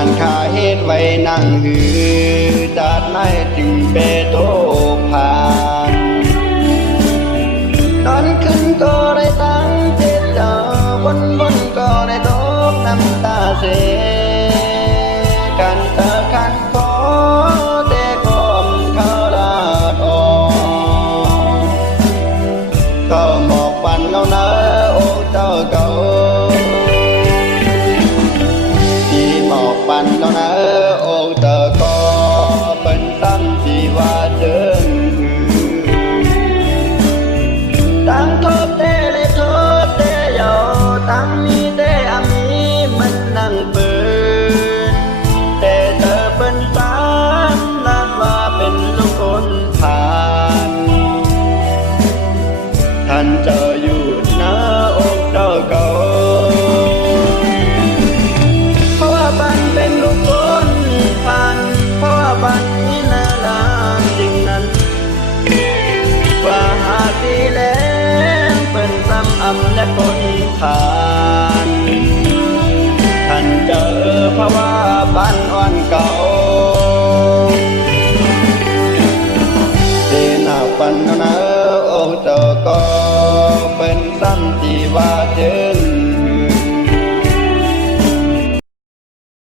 านขาเฮ็ดไว้นั่งหือจัดไม่ถึงเปโตผ่านนอนขึ้นก็ได้ตั้งเจตเจอบนบนก็ได้ตกน้ำตาเสกันเธอคันขอแต่ก็มเขาลาดออกก็หมอกปันเอานะโอ้เจ้าเก่า นอนเอานะโอ้เจ้าก็เป็นซ้ำที่ว่าเดินหือตั้งทบเตเลยทบเตยอตั้งมีเตอามีมันนั่งเปิดามและคนผ่านท่านเจอภาวะบ้านอ่อนเก่าเดนาปันนา